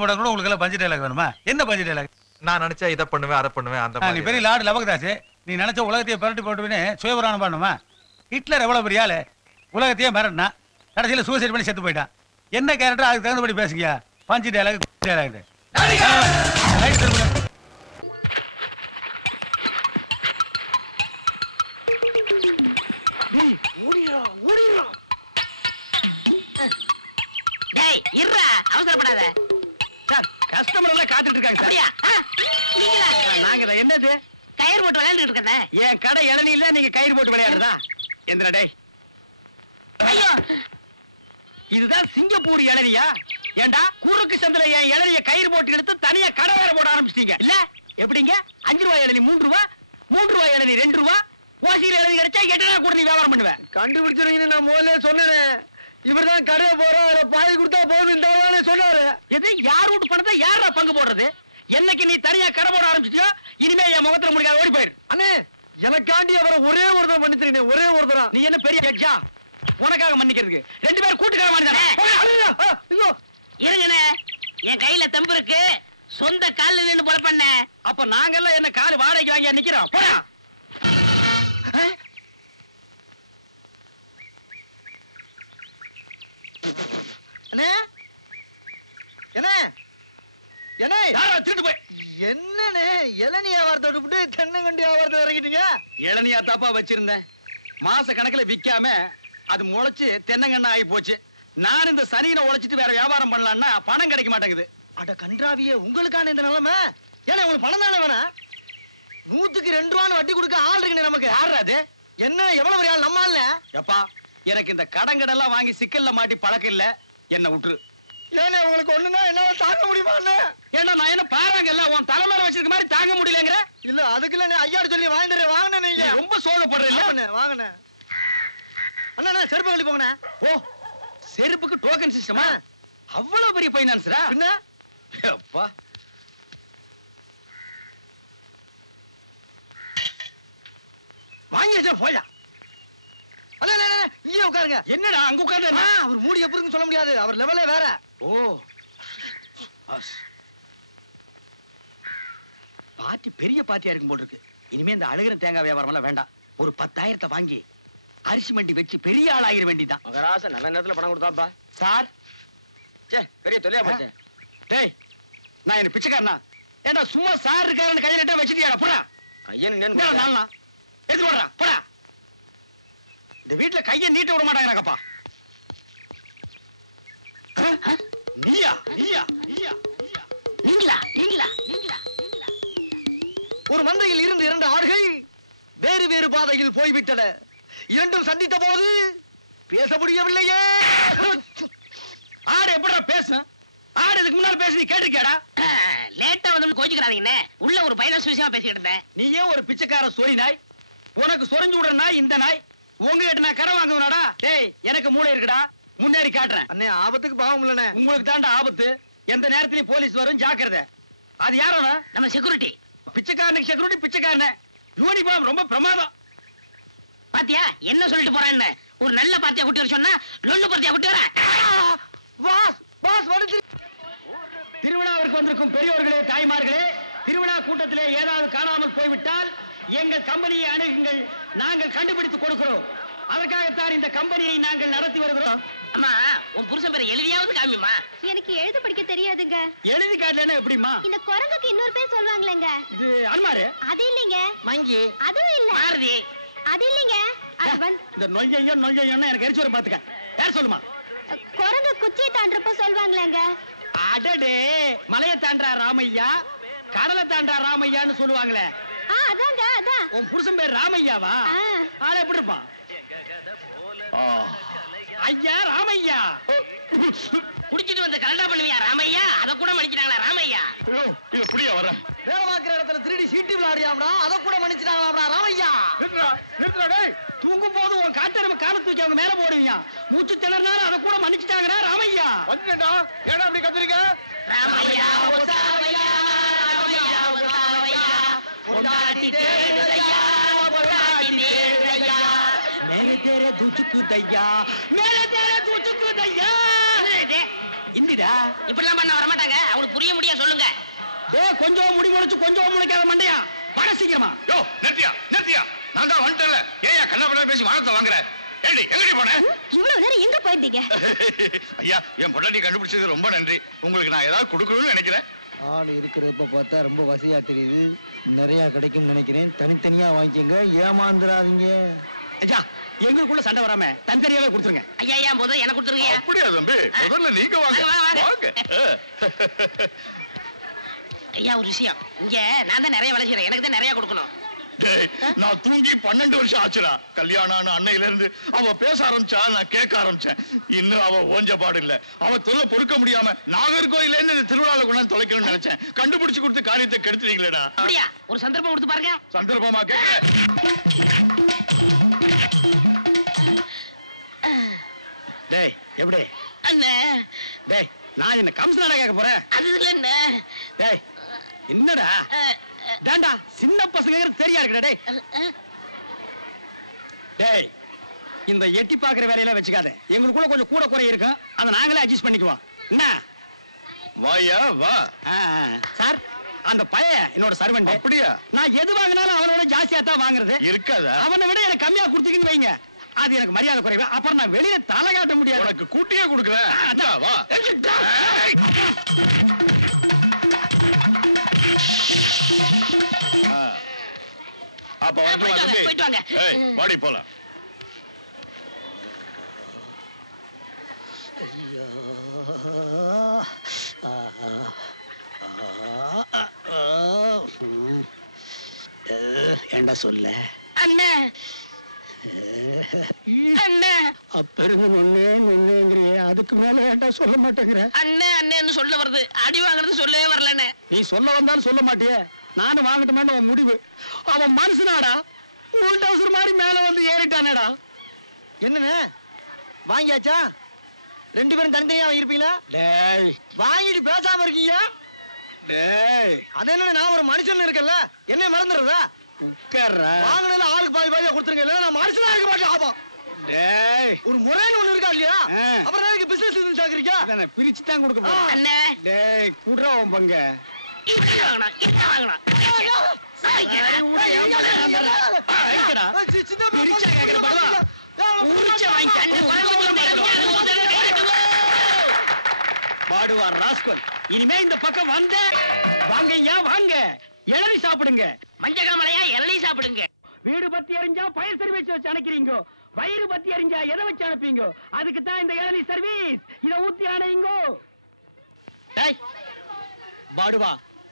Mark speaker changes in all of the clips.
Speaker 1: கூட உங்களுக்கு எல்லாம் பஞ்சு டைலாக் வேணுமா? என்ன பஞ்சு டைலாக்
Speaker 2: நான் நினைச்சா இதை பண்ணுவேன் அதை பண்ணுவேன் அந்த
Speaker 1: நீ பெரிய லார்டு லபகதாசு நீ நினைச்ச உலகத்தையே புரட்டி போட்டுவினே சுயபுராணம் பண்ணுமா? ஹிட்லர் எவ்வளவு பெரிய ஆளு? உலகத்தையே மிரட்டினா கடைசியில் சூசைட் பண்ணி செத்து போயிட்டான் என்ன கேரக்டர் அதுக்கு தகுந்தபடி பேசுங்க பஞ்சு டைலாக் டைலாக் லைட்
Speaker 3: அவசரப்படாத.
Speaker 4: சார் கஸ்டமர் எல்லாம் காத்துட்டு இருக்காங்க சார். நாங்க என்னது?
Speaker 3: கயிறு போட்டு விளையாண்டுட்டு இருக்கேன்.
Speaker 4: என் கடை இளநில நீங்க கயிறு போட்டு விளையாடுறதா? எந்திரா டேய்.
Speaker 3: ஐயோ.
Speaker 4: இதுதான் சிங்கப்பூர் இளநியா? ஏண்டா குறுக்கு சந்தில என் இளநிய கயிறு போட்டு எடுத்து தனியா கடை வேற போட ஆரம்பிச்சிட்டீங்க. இல்ல எப்படிங்க? அஞ்சு ரூபாய் இளநி மூன்று ரூபா மூன்று ரூபாய் இளநி ரெண்டு ரூபா ஓசியில் இளநி கிடைச்சா எட்டு நாள் கூட நீ வியாபாரம் பண்ணுவேன்
Speaker 5: கண்டுபிடிச்சிருவீங்கன்னு நான் முதல்ல சொன்னேனே. இவர்தான் கடையை போறோம் அதுல பாய் கொடுத்தா போகணும் சொன்னாரு.
Speaker 4: எது யார் வீட்டு பணத்தை யாரா பங்கு போடுறது? என்னைக்கு நீ தனியா கடை போட ஆரம்பிச்சிட்டியோ இனிமே என் முகத்துல முடிக்காத ஓடி போயிரு.
Speaker 5: அண்ணே எனக்காண்டி அவரை ஒரே ஒரு தான் பண்ணிச்சிருக்கீங்க ஒரே ஒரு தரம்
Speaker 4: நீ என்ன பெரிய ஜட்ஜா உனக்காக மன்னிக்கிறதுக்கு. ரெண்டு பேரும் கூட்டுக்காக மன்னிச்சா
Speaker 5: ஐயோ
Speaker 3: இருங்கண்ணே என் கையில தெம்பு இருக்கு. சொந்த கால்ல நின்னு போல பண்ண
Speaker 4: அப்ப நாங்கெல்லாம் என்ன கால் வாடகைக்கு வாங்கி நிக்கிறோம்? போடா.
Speaker 5: அண்ணே? என்ன? என்ன?
Speaker 4: யாரோ திருட்டு போய்
Speaker 5: என்னண்ணே? இளநீ வியாபாரத்தை விட்டு தென்னங்கண்டி வியாபாரத்தை இறங்கிட்டீங்க?
Speaker 4: இளநியா தாப்பா வச்சிருந்தேன். மாச கணக்குல விக்காம அது முளைச்சு தென்னங்கண்ணா ஆகி போச்சு. நான் இந்த சனியில உழைச்சிட்டு வேற வியாபாரம் பண்ணலாம்னா பணம் கிடைக்க மாட்டேங்குது.
Speaker 5: அட கன்றாவியே உங்களுக்கான இந்த நிலைமை? ஏன்னா உங்களுக்கு பணம் தானே வேணாம்? நூத்துக்கு ரெண்டு ரூபான்னு வட்டி கொடுக்க ஆள் இருக்குண்ணே நமக்கு.
Speaker 4: யார் அது?
Speaker 5: என்ன எவ்வளவு பெரிய ஆள் நம்ம ஆள்ல
Speaker 4: எப்பா எனக்கு இந்த கடன் கடன்லாம் வாங்கி சிக்கல்ல மாட்டி பழக்கம் இல்ல. என்ன விட்டுரு
Speaker 5: ஏன்னா உங்களுக்கு ஒண்ணுனா என்னால தாங்க முடியுமா
Speaker 4: ஏன்னா நான் என்ன பாறாங்கல்ல? உன் தலைமையில வச்சிருக்க மாதிரி தாங்க முடியலங்கிற?
Speaker 5: இல்ல அதுக்குள்ள நீ ஐயாடு சொல்லி வாங்கிட்டு வாங்கினே
Speaker 4: நீ
Speaker 5: நீங்க.
Speaker 4: ரொம்ப சோகப்படுற இல்ல
Speaker 5: வாங்கண்ணே வாங்கண்ணே அண்ணா செருப்பு கழட்டி போங்கண்ணே.
Speaker 4: ஓ செருப்புக்கு டோக்கன் சிஸ்டமா அவ்வளவு பெரிய பைனான்ஸ்ரா
Speaker 5: பின்ன?
Speaker 4: அப்பா
Speaker 5: வாங்கி வச்சா போயா இங்கே உட்காருங்க.
Speaker 4: என்னடா அங்க உட்கார்ந்து
Speaker 5: அண்ணா, அவர் மூடி எப்படி இருக்குன்னு சொல்ல முடியாது. அவர் லெவலே வேற.
Speaker 4: ஓ. பாட்டி பெரிய பாட்டியா இருக்கும் போல் இருக்கு. இனிமே இந்த அழுகிற தேங்காய் வியாபாரம் எல்லாம் வேண்டாம். ஒரு பத்தாயிரத்தை வாங்கி அரிசி மண்டி வச்சு பெரிய ஆள் ஆகிற வேண்டிதான்
Speaker 5: மகராசன் நல்ல நேரத்துல பணம் கொடுத்தாப்பா.
Speaker 4: சார்.
Speaker 5: சே பெரிய தொல்லையா போச்சு.
Speaker 4: டேய் நான் என்ன பிச்சைக்காரனா? ஏண்டா சும்மா சார் இருக்காருன்னு கையில வச்சுட்டியாடா? போடா.
Speaker 5: ஐயன்
Speaker 4: என்னடா நாளா எது போடுறா போடா. இந்த வீட்டுல கையை நீட்ட விட மாட்டாங்கப்பா நீயா? நீயா? நீயா? நீயா?
Speaker 3: நீங்களா? நீங்களா? நீங்களா?
Speaker 5: ஒரு மந்தையில் இருந்து இரண்டு ஆடுகள் வேறு வேறு பாதையில் போய்விட்டன. இரண்டும் சந்தித்த போது பேச முடியவில்லையே.
Speaker 4: ஆடு எப்படிடா பேசும்? ஆடு இதுக்கு முன்னால பேசி நீ கேட்டிருக்கியாடா
Speaker 3: லேட்டா வந்து கோச்சுக்கிறாதீங்கண்ணே உள்ள ஒரு பைனான்ஸ் விஷயமா பேசிக்கிட்டு இருந்தேன்.
Speaker 4: நீ ஏன் ஒரு பிச்சைக்கார சொறி நாய். உனக்கு சொரிஞ்சு விடுற நாய் இந்த நாய். உங்ககிட்ட நான் கடன் வாங்குவனாடா? டேய் எனக்கு மூளை இருக்குடா. முன்னேறி காட்டுறேன்.
Speaker 5: அண்ணே ஆபத்துக்கு பாவம் இல்லண்ணே.
Speaker 4: உங்களுக்கு தாண்டா ஆபத்து. எந்த நேரத்திலயும் போலீஸ் வரும் ஜாக்கிரதை. அது யாரோட
Speaker 3: நம்ம செக்யூரிட்டி
Speaker 4: பிச்சைக்காரனுக்கு செக்யூரிட்டி பிச்சைக்காரனே. யூனிஃபார்ம் ரொம்ப பிரமாதம்.
Speaker 3: பாத்தியா என்ன சொல்லிட்டு போறான்னு? ஒரு நல்ல பார்ட்டியா கூட்டி வர சொன்னா லொல்லு பார்ட்டியா கூட்டி வர?
Speaker 5: பாஸ் பாஸ் வடிச்சு
Speaker 4: திருவிழாவிற்கு வந்திருக்கும் பெரியோர்களே தாய்மார்களே திருவிழா கூட்டத்திலே ஏதாவது காணாமல் போய்விட்டால் எங்கள் கம்பெனியை அணுகுங்கள். நாங்கள் கண்டுபிடித்து கொடுக்கிறோம். அதற்காகத்தான் இந்த கம்பெனியை நாங்கள் நடத்தி வருகிறோம்.
Speaker 3: அம்மா உன் புருஷன் பேரை எழுதியாவது காமிமா
Speaker 6: எனக்கு எழுத படிக்க தெரியாதுங்க.
Speaker 4: எழுதி காட்டலன்னா எப்படிம்மா?
Speaker 6: இந்த குரங்குக்கு இன்னொரு பேர் சொல்லுவாங்களேங்க.
Speaker 4: இது அன்மாரு?
Speaker 6: அது இல்லைங்க.
Speaker 5: மங்கி.
Speaker 6: அதுவும் இல்ல.
Speaker 3: பாரதி.
Speaker 6: அது இல்லைங்க. அது வந்து
Speaker 4: இந்த நொய்யையோ நொய்யையோன்னு எனக்கு எரிச்சு வரும் பாத்துக்க யார் சொல்லுமா?
Speaker 6: குரங்கு குச்சியை தாண்டறப்ப சொல்லுவாங்களேங்க.
Speaker 4: அடடே மலையை தாண்டா ராமையா? கடலை தாண்டா ராமையான்னு சொல்லுவாங்களே.
Speaker 6: அதாங்க அதான்
Speaker 4: உன் புருஷன் பேர் ராமையாவா. ஆள எப்படி இருப்பான். ஐயா ராமையா.
Speaker 3: குடிச்சிட்டு வந்து கலண்டா பண்ணுவியா ராமையா? அத கூட மன்னிக்கிறாங்களா ராமையா?
Speaker 4: இது புரிய வர?
Speaker 5: வேலை பார்க்கிற இடத்துல திருடி சீட்டு விளையாடியாம்டா அதை கூட மன்னிச்சிட்டாங்களாம்டா ராமையா?
Speaker 4: தூங்கும் போது உன் காட்டெருமை காலை தூக்கி அவங்க மேல போடுவீங்க மூச்சு திணறினாலும் அதை கூட மன்னிச்சிட்டாங்கடா ராமையா?
Speaker 5: வந்துட்டா ஏடா அப்படி கத்துறீங்க?
Speaker 3: ராமையா ராமையா ஒசாவையா பொண்டாட்டி தேடுதையா பொண்டாட்டி தேடுதையா
Speaker 4: மேலே தேரே தூச்சுக்கு தையா மேல தேர தூச்சுக்கு தையா இந்திடா?
Speaker 3: இப்படிலாம் பண்ண வர மாட்டாங்க அவங்களுக்கு புரிய முடியும் சொல்லுங்க.
Speaker 4: ஏ கொஞ்சம் முடி முளைச்சு கொஞ்சம் முளைக்காத மண்டையா? வர சீக்கிரமா.
Speaker 7: யோ நிறுத்தியா நிறுத்தியா? நான் தான் வந்துட்டேன்ல. ஏன் கண்ணா பண்ண பேசி வானத்தை வாங்குற. ஏடி எங்கடி போன?
Speaker 6: இவ்வளவு நேரம் எங்க போயிருந்தீங்க
Speaker 7: ஐயா என் பொண்டாட்டி கண்டுபிடிச்சது ரொம்ப நன்றி. உங்களுக்கு நான் ஏதாவது கொடுக்கணும்னு நினைக்கிறேன்.
Speaker 5: ஆள் இருக்கிறப்ப பார்த்தா ரொம்ப வசதியா தெரியுது. நிறைய கிடைக்கும்னு நினைக்கிறேன். தனித்தனியா வாங்கிக்கங்க. ஏமாந்துடாதீங்க
Speaker 4: ஐயா எங்களுக்குள்ள சண்டை வராம தனித்தனியாவே கொடுத்துருங்க.
Speaker 3: ஐயா ஐயா முதல்ல எனக்கு கொடுத்துருங்க
Speaker 7: அப்படியா தம்பி? முதல்ல நீங்க வாங்க.
Speaker 3: ஐயா ஒரு விஷயம். இங்க நான் தான் நிறைய வேலை செய்யறேன் எனக்கு தான் நிறைய கொடுக்கணும்.
Speaker 7: நான் தூங்கி பன்னெண்டு வருஷம் ஆச்சுடா. கல்யாணம் அன்னையில இருந்து அவ பேச ஆரம்பிச்சா நான் கேட்க ஆரம்பிச்சேன். இன்னும் அவ ஓஞ்ச பாடு இல்ல. அவ தொல்லை பொறுக்க முடியாம நாகர்கோயில இருந்து இந்த திருவிழால கொண்டாந்து தொலைக்கணும்னு நினைச்சேன். கண்டுபிடிச்சு கொடுத்து காரியத்தை கெடுத்துட்டீங்களேடா.
Speaker 3: அப்படியா? ஒரு சந்தர்ப்பம் கொடுத்து பாருங்க.
Speaker 7: சந்தர்ப்பமா கேட்க
Speaker 4: டேய் எப்படி?
Speaker 3: அண்ணே.
Speaker 4: டேய் நான் என்ன கம்சனாடா கேட்க போறேன்?
Speaker 3: அது இல்ல அண்ணே
Speaker 4: டேய் என்னடா? டேண்டா சின்ன பசங்க தெரியா இருக்குடா டேய். டேய் இந்த எட்டி பாக்குற வேலையெல்லாம் வச்சுக்காத. எங்களுக்குள்ள கொஞ்சம் கூட குறை இருக்கும். அதை நாங்களே அட்ஜஸ்ட் பண்ணிக்குவோம். என்ன?
Speaker 7: வாயா வா.
Speaker 4: சார் அந்த பையன் என்னோட சர்வெண்ட்
Speaker 7: அப்படியா?
Speaker 4: நான் எது வாங்கினாலும் அவனோட ஜாஸ்தியா தான் வாங்குறது.
Speaker 7: இருக்காதா?
Speaker 4: அவனை விட எனக்கு கம்மியா கொடுத்தீங்கன்னு வைங்க. அது எனக்கு மரியாதை குறைவு. அப்புறம் நான் வெளியில தலை காட்ட முடியாது.
Speaker 7: உனக்கு கூட்டியே கொடுக்குறேன். அப்ப வந்து
Speaker 3: போயிட்டு வாங்க,
Speaker 7: வாடி போலாம்.
Speaker 4: ஏண்டா சொல்ல?
Speaker 3: அண்ணே.
Speaker 4: நொன்னேங்கிறியே. அதுக்கு மேல ஏண்டா சொல்ல மாட்டேங்கிற?
Speaker 3: அண்ணே அண்ணேன்னு சொல்ல வருது. அடி வாங்குறது சொல்லவே வரலண்ணே.
Speaker 4: நீ சொல்ல வந்தாலும் சொல்ல மாட்டியே. நானும் வாங்கட்டுமேன்னு உன் முடிவு. அவன் மனுஷனாடா. உள்டவுசர் மாதிரி மேல வந்து ஏறிட்டானேடா.
Speaker 5: என்னண்ணே? வாங்கியாச்சா? ரெண்டு பேரும் தனித்தனியா வாங்கியிருப்பீங்களா?
Speaker 4: டேய்.
Speaker 5: வாங்கிட்டு பேசாம இருக்கீங்க
Speaker 4: டேய்.
Speaker 5: அது என்ன நான் ஒரு மனுஷன் இருக்கேன்ல. என்ன மறந்துடுறதா?
Speaker 4: உட்கார்றா
Speaker 5: வாங்கினால ஆளுக்கு பாதி பாதியா கொடுத்துருங்க. இல்ல நான் மனுஷனா இருக்க மாட்டேன் ஆபம்
Speaker 4: டேய்.
Speaker 5: ஒரு முறைன்னு ஒண்ணு இருக்கா இல்லையா. அப்புறம் எனக்கு பிசினஸ் இருந்து சாக்குறீங்க
Speaker 4: பிரிச்சு தான் கொடுக்க.
Speaker 3: அண்ணே.
Speaker 4: டேய் குடுறா உன் பங்க.
Speaker 3: இப்படி வாங்கணும் இப்படி வாங்கணும்
Speaker 4: ரைட்டுடா. பிரிச்சா கேக்குற படுவா. உரிச்சா வாங்கிக்க.
Speaker 3: அண்ணே, குழந்தைங்க மாட்டாங்க.
Speaker 4: பாடுவா ராஸ்கல் இனிமே இந்த பக்கம் வந்த வாங்க ஐயா வாங்க இளநி சாப்பிடுங்க
Speaker 3: மஞ்சள் காமலையா இளநீ சாப்பிடுங்க
Speaker 4: வீடு பத்தி எரிஞ்சா ஃபயர் சர்வீஸ் வச்சு அனுப்புறீங்க வயிறு பத்தி எரிஞ்சா எதை வச்சு அனுப்பீங்க அதுக்கு தான் இந்த இளநி சர்வீஸ் இத ஊத்தி அணையுங்க பாடுவா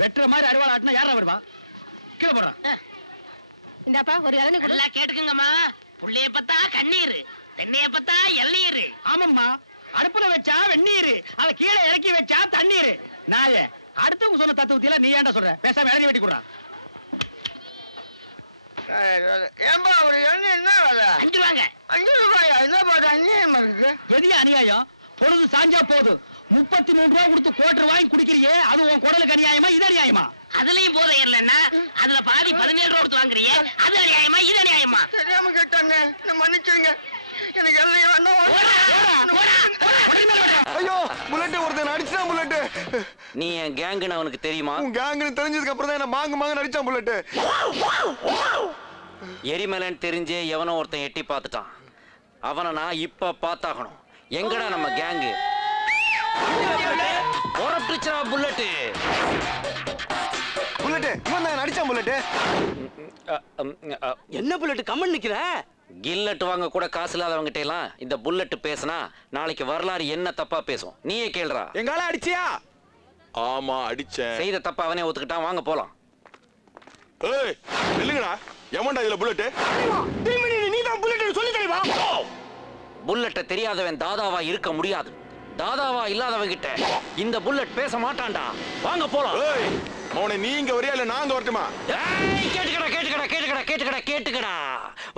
Speaker 4: வெட்டுற மாதிரி அருவாள் ஆட்டினா யாரா வருவா? கீழே போடுறான்
Speaker 6: இந்தாப்பா ஒரு இளநீ கொடு.
Speaker 3: நல்லா கேட்டுக்குங்கம்மா. புள்ளைய பார்த்தா கண்ணீர் தென்னைய பார்த்தா இளநீர்
Speaker 4: ஆமாம்மா. அடுப்புல வச்சா வெந்நீர் அத கீழே இறக்கி வச்சா தண்ணீர். நாய அடுத்தவங்க சொன்ன தத்துவத்தில நீ ஏன்டா சொல்ற? பேசாம இறங்கி வெட்டி கொடுறான்
Speaker 5: ஏன்பா ஒரு எண்ணெய் என்ன வேலை?
Speaker 3: அஞ்சு ரூபாங்க.
Speaker 5: அஞ்சு ரூபாயா? என்ன பாட்டு அநியாயமா இருக்கு?
Speaker 4: எது அநியாயம்? பொழுது சாஞ்சா போதும். முப்பத்தி மூணு ரூபா கொடுத்து கோட்டர் வாங்கி குடிக்கிறியே அது உன் குடலுக்கு அநியாயமா இது அநியாயமா?
Speaker 3: அதுலயும் போதை இல்லைன்னா அதுல பாதி பதினேழு ரூபா கொடுத்து வாங்குறியே அது அநியாயமா இது அநியாயமா?
Speaker 5: தெரியாம கேட்டாங்க. என்ன மன்னிச்சிருங்க. எனக்கு எல்லாம் வேண்டாம்.
Speaker 8: ஐயோ புல்லட் ஒருத்தன் அடிச்சான் புல்லட்
Speaker 9: நீ என் கேங்குன்னு அவனுக்கு தெரியுமா?
Speaker 8: உன் கேங்குன்னு தெரிஞ்சதுக்கு அப்புறம் தான் என்ன மாங்கு மாங்கு அடிச்சான் புல்லட்
Speaker 9: எரிமலைன்னு தெரிஞ்சே எவனோ ஒருத்தன் எட்டி பார்த்துட்டான். அவனை நான் இப்ப பார்த்தாகணும். எங்கடா நம்ம கேங்கு? புறப்பட்டுச்சா புல்லட்டு.
Speaker 8: புல்லட் இவன் தான் அடிச்சான் புல்லட்
Speaker 4: என்ன புல்லட் கம்மன் நிக்கிற?
Speaker 9: கில்லட் வாங்க கூட காசு இல்லாதவங்கிட்ட எல்லாம் இந்த புல்லட் பேசினா நாளைக்கு வரலாறு என்ன தப்பா பேசும்? நீயே கேளுடா.
Speaker 8: எங்கால அடிச்சியா? ஆமா அடிச்சேன்.
Speaker 9: செய்த தப்பா அவனே ஒத்துக்கிட்டான். வாங்க போலாம்.
Speaker 8: ஏய் நில்லுங்கடா. எவன்டா இதுல புல்லட் நீ தான் புல்லட் சொல்லி தெளிவா
Speaker 9: புல்லட்ட தெரியாதவன் தாதாவா இருக்க முடியாது. தாதாவா இல்லாதவன் கிட்ட இந்த புல்லட் பேச மாட்டான்டா. வாங்க போலாம்.
Speaker 8: ஏய் மௌனே நீங்க வரியா இல்ல நாங்க வரட்டுமா?
Speaker 9: ஏய், கேட்டுக்கடா கேட்டுக்கடா கேட்டுக்கடா கேட்டுக்கடா கேட்டுக்கடா.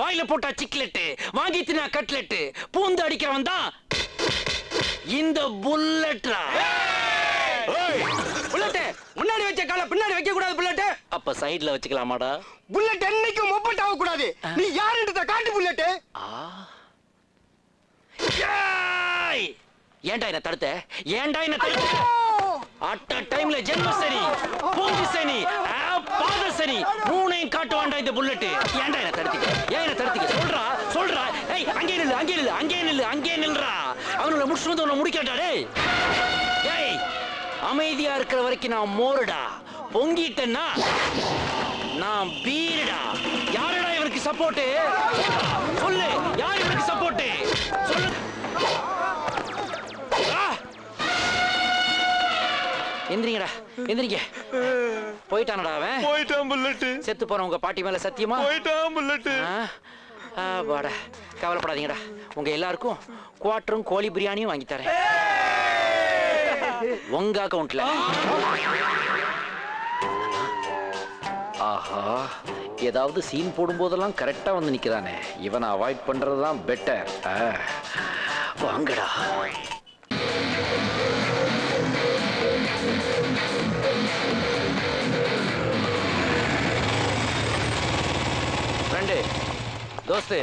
Speaker 9: வாயில போட்டா சிக்லெட்டு வாங்கி தின்னா கட்லெட்டு பூந்து அடிக்கிறவன் தான் இந்த புல்லட்ரா.
Speaker 8: ஏய்!
Speaker 5: புல்லட் முன்னாடி வச்ச கால பின்னாடி வைக்க கூடாது புல்லட்
Speaker 9: அப்ப சைடுல வச்சுக்கலாமாடா?
Speaker 5: புல்லட் என்னைக்கும் மொப்பட் ஆக கூடாது நீ யாருன்றத காட்டு புல்லட்
Speaker 9: ஆ ஏய்! ஏன்டா என்ன தடுத்த? ஏன்டா என்ன தடுத்த? அட்ட டைம்ல ஜென்ம சரி பூஞ்சி சனி ஆ, பாத சனி மூணையும் காட்டுவான்டா இந்த புல்லட் ஏன்டா என்ன தடுத்தீங்க? ஏன் என்ன தடுத்தீங்க? சொல்றா சொல்றா. ஏய் அங்கே நில்லு அங்கே நில்லு அங்கே நில்லு அங்கே நில்றா. அவனுல முடிச்சு வந்து உன்னை முடிக்கட்டா டேய். ஏய் அமைதியா இருக்கிற வரைக்கும் நான் மோருடா. பொங்கிட்டேன்னா நான் பீருடா. யாருடா இவனுக்கு சப்போர்ட் சொல்லு யார் இவனுக்கு சப்போர்ட் சொல்லு. எந்திரிங்கடா எந்திரிங்க. போயிட்டானடா அவன்.
Speaker 8: போயிட்டான் புல்லட்
Speaker 9: செத்து போன உங்க பாட்டி மேல சத்தியமா?
Speaker 8: போயிட்டான் புல்லட்
Speaker 9: ஆ? ஆ, வாடா கவலைப்படாதீங்கடா. உங்க எல்லாருக்கும் குவாட்டரும் கோழி பிரியாணியும் வாங்கி தரேன். உங்க அக்கவுண்ட்ல ஆஹா ஏதாவது சீன் போடும்போதெல்லாம் கரெக்டா வந்து நிக்கிறானே இவனை அவாய்ட் பண்றதுதான் பெட்டர் வாங்கடா. தோஸ்து.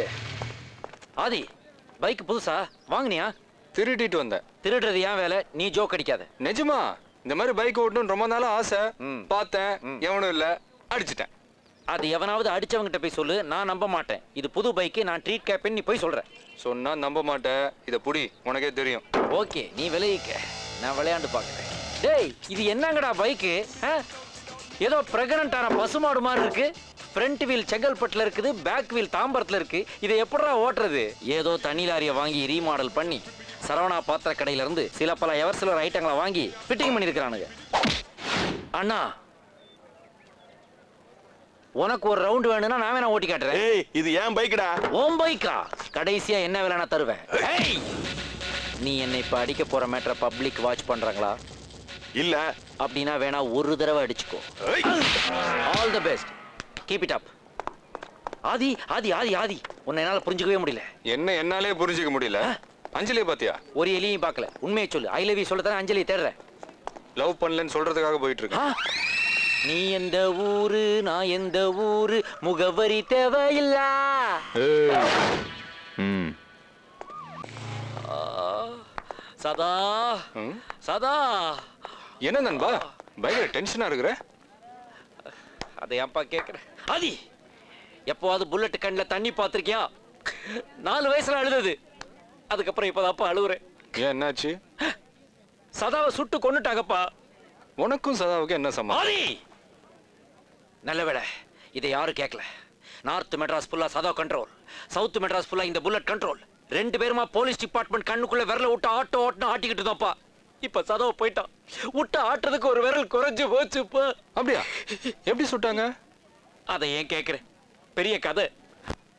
Speaker 9: ஆதி பைக் புதுசா? வாங்குனியா?
Speaker 10: திருடிட்டு வந்தேன்.
Speaker 9: திருடுறது ஏன் வேலை? நீ ஜோக் அடிக்காத.
Speaker 10: நிஜமா? இந்த மாதிரி பைக் ஓட்டணும்னு ரொம்ப நாளா ஆசை. பார்த்தேன். எவனும் இல்ல. அடிச்சிட்டேன்.
Speaker 9: அது எவனாவது அடிச்சவங்கிட்ட போய் சொல்லு. நான் நம்ப மாட்டேன். இது புது பைக்கு நான் ட்ரீட் கேப்பேன் நீ போய் சொல்ற.
Speaker 10: சொன்னா நம்ப மாட்டேன். இத புடி. உனக்கே தெரியும்.
Speaker 9: ஓகே நீ விளைவிக்க நான் விளையாண்டு பார்க்குறேன். டேய் இது என்னங்கடா பைக்கு ஏதோ பிரெக்னன்ட் ஆன பசுமாடு மாதிரி இருக்கு. ஃப்ரண்ட் வீல் செங்கல்பட்டுல இருக்குது பேக் வீல் தாம்பரத்துல இருக்கு. இதை எப்படிடா ஓட்டுறது? ஏதோ தண்ணி லாரியை வாங்கி ரீமாடல் பண்ணி சரவணா பாத்திர கடையில இருந்து சில பல எவர்சிலர் ஐட்டங்களை வாங்கி ஃபிட்டிங் பண்ணியிருக்கிறானுங்க. அண்ணா உனக்கு ஒரு ரவுண்ட் வேணும்னா நான் வேணா ஓட்டி காட்டுறேன்.
Speaker 8: ஏய் இது ஏன் பைக்குடா
Speaker 9: ஓம் பைக்கா கடைசியா என்ன வேலைனா தருவேன்? ஏய்! நீ என்னை இப்ப அடிக்க போற மேட்டரை பப்ளிக் வாட்ச் பண்றாங்களா?
Speaker 8: இல்ல.
Speaker 9: அப்படின்னா வேணா ஒரு தடவை அடிச்சுக்கோ. All the best keep it up Aadhi Aadhi Aadhi Aadhi. உன்னை என்னால புரிஞ்சுக்கவே முடியல.
Speaker 10: என்ன என்னாலே புரிஞ்சுக்க முடியல? அஞ்சலியை பாத்தியா
Speaker 9: ஒரு எலியும் பார்க்கல. உண்மையை சொல்லு. ஐ லவ் யூ சொல்ல தானே அஞ்சலி தேடுறேன்
Speaker 10: லவ் பண்ணலன்னு சொல்றதுக்காக போயிட்டு? இருக்கேன்
Speaker 9: நீ எந்த ஊரு நான் எந்த ஊரு? முகவரி தேவையில்ல.
Speaker 10: ம்.
Speaker 9: ஆ, சதா. சதா.
Speaker 10: என்ன நண்பா? பயங்கர டென்ஷனா இருக்கிற?
Speaker 9: அதை ஏன்பா கேட்குறேன் ஆதி எப்போவாது புல்லட் கண்ணில் தண்ணி பார்த்துருக்கியா? நாலு வயசுல அழுதது. அதுக்கப்புறம் இப்போதாப்பா அழுவுறேன்.
Speaker 10: ஏன் என்னாச்சு?
Speaker 9: சதாவை சுட்டு கொன்னுட்டாங்கப்பா.
Speaker 10: உனக்கும் சதாவுக்கு என்ன சம்பந்தம்?
Speaker 9: ஆதி நல்ல வேளை இதை யாரும் கேட்கல. நார்த் மெட்ராஸ் ஃபுல்லா சதா கண்ட்ரோல் சவுத் மெட்ராஸ் ஃபுல்லா இந்த புல்லட் கண்ட்ரோல் ரெண்டு பேருமா போலீஸ் டிபார்ட்மெண்ட் கண்ணுக்குள்ள விரல விட்டு ஆட்டோ ஓட்டுன்னு ஆட்டிக்கிட்டு இருந்தோம்ப்பா. இப்ப சதாவை போயிட்டான். விட்டு ஆட்டுறதுக்கு ஒரு விரல் குறைஞ்சு போச்சுப்பா.
Speaker 10: அப்படியா? எப்படி சுட்டாங்க?
Speaker 9: அதை ஏன் கேக்குறேன் பெரிய கதை.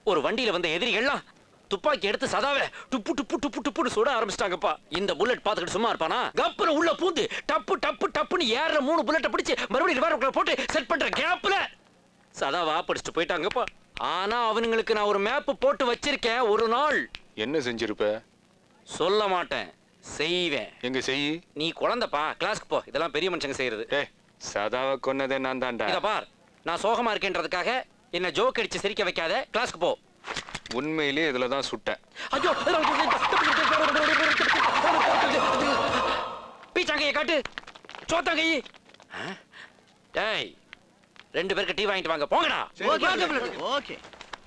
Speaker 9: ஒரு வண்டியில வந்த எதிரிகள்லாம் துப்பாக்கி எடுத்து சதாவை டுப்பு டுப்பு டுப்பு டுப்புன்னு சுட ஆரம்பிச்சிட்டாங்கப்பா. இந்த புல்லட் பார்த்துக்கிட்டு சும்மா இருப்பானா? கப்புன்னு உள்ள பூந்து டப்பு டப்பு டப்புன்னு ஏற மூணு புல்லட்டை பிடிச்சு மறுபடியும் ரிவால்வர்ல போட்டு செட் பண்ற கேப்ல சதாவா படிச்சுட்டு போயிட்டாங்கப்பா. ஆனா அவனுங்களுக்கு நான் ஒரு மேப் போட்டு வச்சிருக்கேன் ஒரு நாள்.
Speaker 10: என்ன செஞ்சிருப்ப?
Speaker 9: சொல்ல மாட்டேன். செய்வேன்.
Speaker 10: எங்க செய்?
Speaker 9: நீ குழந்தைப்பா கிளாஸ்க்கு போ. இதெல்லாம் பெரிய மனுஷங்க செய்யறது.
Speaker 10: சதாவை கொன்னதே நான் தான்டா
Speaker 9: இத பார். நான் சோகமா இருக்கேன்றதுக்காக என்ன ஜோக் அடிச்சு சிரிக்க வைக்காத கிளாஸ்க்கு போ
Speaker 10: உண்மையிலேயே இதுல தான் சுட்டேன்
Speaker 9: ஐயோ பீச்சாங்கையை காட்டு சோத்தாங்கை டேய் ரெண்டு பேருக்கு டீ வாங்கிட்டு வாங்க போங்கடா
Speaker 5: ஓகே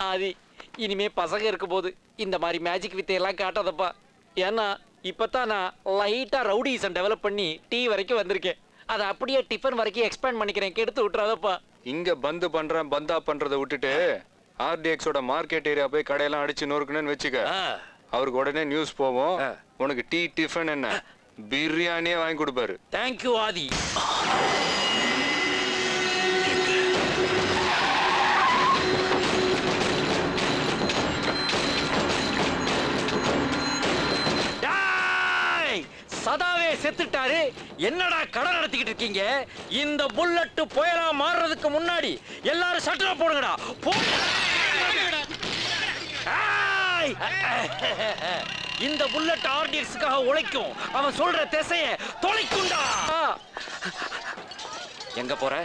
Speaker 9: ஆதி இனிமே பசங்க இருக்கும் போது இந்த மாதிரி மேஜிக் வித்தையெல்லாம் காட்டாதப்பா ஏன்னா இப்பதான் நான் லைட்டா ரவுடிசம் டெவலப் பண்ணி டீ வரைக்கும் வந்திருக்கேன் அதை அப்படியே டிஃபன் வரைக்கும் எக்ஸ்பேண்ட் பண்ணிக்கிறேன் கெடுத்து விட்டுறாதப்பா
Speaker 10: இங்க பந்து பண்றேன் பந்தா பண்றதை விட்டுட்டு ஆர்டிஎக்ஸோட மார்க்கெட் ஏரியா போய் கடையெல்லாம் அடிச்சு நொறுக்குன்னு வச்சுக்க. அவருக்கு உடனே நியூஸ் போவோம். உனக்கு டீ டிஃபன் என்ன? பிரியாணியே வாங்கி கொடுப்பாரு.
Speaker 9: Thank you Aadhi. செத்துட்டாரு. என்னடா கடை நடத்திக்கிட்டு இருக்கீங்க? இந்த புல்லட் புயலா மாறுறதுக்கு முன்னாடி எல்லாரும் சட்டரை போடுங்கடா! இந்த புல்லட் ஆர்டிஎக்ஸுக்காக உழைக்கும். அவன் சொல்ற திசைய தொலைக்கும்டா எங்க போற?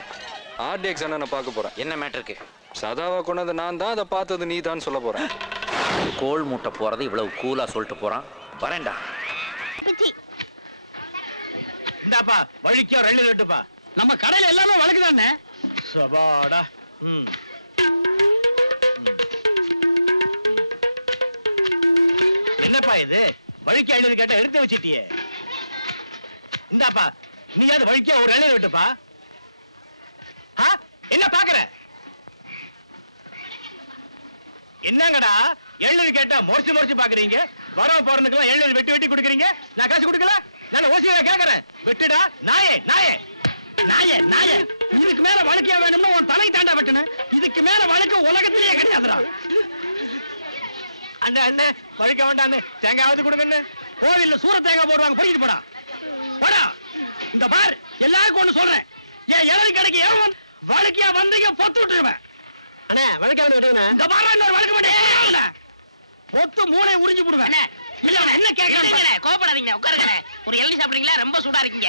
Speaker 10: ஆர்டிஎக்ஸ் அண்ணனை பார்க்க போறேன்.
Speaker 9: என்ன மேட்டருக்கு
Speaker 10: சதாவை கொண்டது நான் தான் அதை பார்த்தது நீ தான் சொல்ல போறேன்
Speaker 9: கோல் மூட்டை போறது இவ்வளவு கூலா சொல்லிட்டு போறான். வரேன்டா
Speaker 6: பிச்சி
Speaker 4: இந்தாப்பா வழிக்கோ ரெண்டு ரெண்டுப்பா நம்ம கடையில எல்லாமே வழக்குதானே? சபாடா. ம். என்னப்பா இது? வழிக்கு எழுதி கேட்டா எடுத்து வச்சிட்டியே. இந்தாப்பா நீயாவது வழிக்கா ஒரு எழுதி விட்டுப்பா என்ன பாக்குற? என்னங்கடா எழுதி கேட்டா முறைச்சு முறைச்சு பாக்குறீங்க? வரவ போறதுக்கெல்லாம் எழுதி வெட்டி வெட்டி கொடுக்குறீங்க? நான் காசு கொடுக்கல? நான் ஓசியா கேக்குறேன். வெட்டுடா. நாயே நாயே. நாயே நாயே. இதுக்கு மேல வழக்கியா வேணும்னு உன் தலை தாண்டா வெட்டணும் இதுக்கு மேல வழக்கு உலகத்திலேயே கிடையாதுடா. அண்ணே அண்ணே வழிக்க வேண்டாம் தேங்காவது கொடுங்கண்ணே கோவில்ல சூர தேங்காய் போடுவாங்க பொறிக்கிட்டு போடா. போடா. இந்த பார் எல்லாருக்கும் ஒண்ணு சொல்றேன். என் இளவி கடைக்கு எவன் வழக்கியா வந்தீங்க பொத்து விட்டுருவேன். அண்ணே வழக்காவது விடுங்க இந்த பாரா இன்னொரு வழக்கு மாட்டேன் பொத்து மூளை உறிஞ்சு போடுவேன் என்ன கேட்கறேன்
Speaker 3: கோபப்படாதீங்க உட்காருங்க. ஒரு இளநீ சாப்பிடுறீங்களா? ரொம்ப சூடா இருக்கீங்க.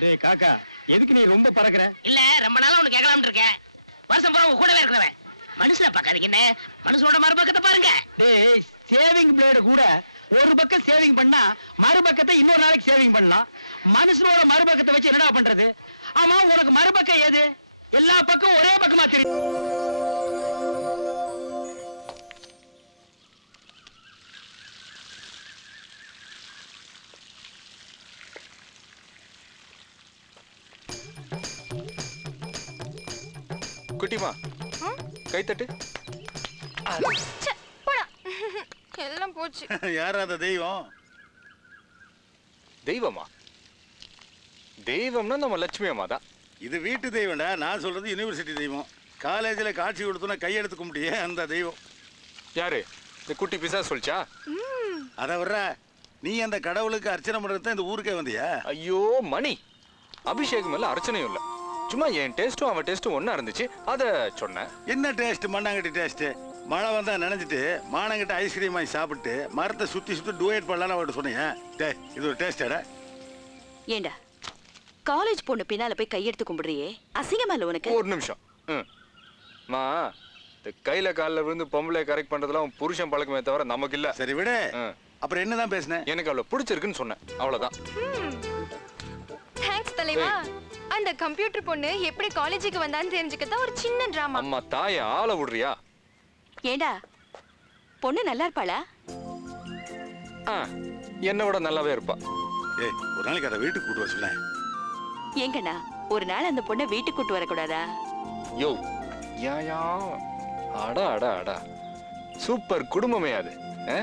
Speaker 4: டேய் காக்கா எதுக்கு நீ ரொம்ப பறக்குற?
Speaker 3: இல்ல ரொம்ப நாளா ஒண்ணு கேட்கலாம்னு இருக்கேன். வருஷம் பூரா உங்க கூடவே இருக்கிறவன். மனுஷனை பார்க்காதீங்க என்ன? மனுஷனோட மறுபக்கத்தை பாருங்க.
Speaker 4: டேய் சேவிங் பிளேடு கூட ஒரு பக்கம் சேவிங் பண்ணா மறுபக்கத்தை இன்னொரு நாளைக்கு சேவிங் பண்ணலாம். மனுஷனோட மறுபக்கத்தை வச்சு என்னடா பண்றது? ஆமா உனக்கு மறுபக்கம் ஏது? எல்லா பக்கம் ஒரே பக்கமா தெரியும்.
Speaker 10: குட்டிமா? கைத்தட்டு.
Speaker 6: எல்லாம் போச்சு.
Speaker 1: யார் அந்த தெய்வம்?
Speaker 10: தெய்வமா? தெய்வம்னா நம்ம லட்சுமி அம்மா தான்.
Speaker 1: இது வீட்டு தெய்வம்டா. நான் சொல்றது யூனிவர்சிட்டி தெய்வம். காலேஜில் காட்சி கொடுத்தோன்னா கையெடுத்து கும்பிட்டியே அந்த தெய்வம்.
Speaker 10: யாரு? இந்த குட்டி பிசா சொல்லிச்சா?
Speaker 1: அதை விட்ற நீ அந்த கடவுளுக்கு அர்ச்சனை பண்ணுறது தான் இந்த ஊருக்கே வந்தியா?
Speaker 10: ஐயோ மணி. அபிஷேகம் இல்ல அர்ச்சனையும் இல்ல. சும்மா என் டேஸ்ட்டும் அவன் டேஸ்ட்டும் ஒண்ணா இருந்துச்சு. அத சொன்னேன்.
Speaker 1: என்ன டேஸ்ட்? மண்ணாங்கட்டி டேஸ்ட்டு மழை வந்தா நினைச்சிட்டு மானங்கிட்ட ஐஸ்கிரீம் வாங்கி சாப்பிட்டு மரத்தை சுற்றி சுற்றி டூயட் பண்ணலான்னு அவர்கிட்ட சொன்னீங்க டே இது ஒரு டேஸ்டடா
Speaker 11: ஏண்டா? காலேஜ் பொண்ணு பின்னால போய் கையெடுத்து கும்பிடுறியே. அசிங்கமா இல்ல உனக்கு?
Speaker 10: ஒரு நிமிஷம். ம். மா இந்த கையில கால்ல விழுந்து பொம்பளை கரெக்ட் பண்றதுலாம் உன் புருஷன் பழக்கமே தவிர நமக்கு இல்ல.
Speaker 1: சரி விடு. அப்புறம் என்னதான் பேசினேன்
Speaker 10: எனக்கு அவளை பிடிச்சிருக்குன்னு சொன்னேன். அவ்வளவுதான்.
Speaker 6: தேங்க்ஸ் தலைவா அந்த கம்ப்யூட்டர் பொண்ணு எப்படி காலேஜுக்கு வந்தான்னு தெரிஞ்சுக்கத்தான் ஒரு சின்ன டிராமா
Speaker 10: அம்மா தாய ஆள விடுறியா?
Speaker 11: ஏண்டா? பொண்ணு நல்லா இருப்பாளா?
Speaker 10: ஆ, என்னை விட நல்லாவே இருப்பா.
Speaker 1: ஏய் ஒரு நாளைக்கு அதை வீட்டுக்கு கூட்டு வர சொன்னேன்.
Speaker 11: ஏங்கண்ணா ஒரு நாள் அந்த பொண்ணை வீட்டுக்கு கூட்டு வரக்கூடாதா?
Speaker 10: யோ யா யா அடா அடா அடா. சூப்பர் குடும்பமே அது ஆ?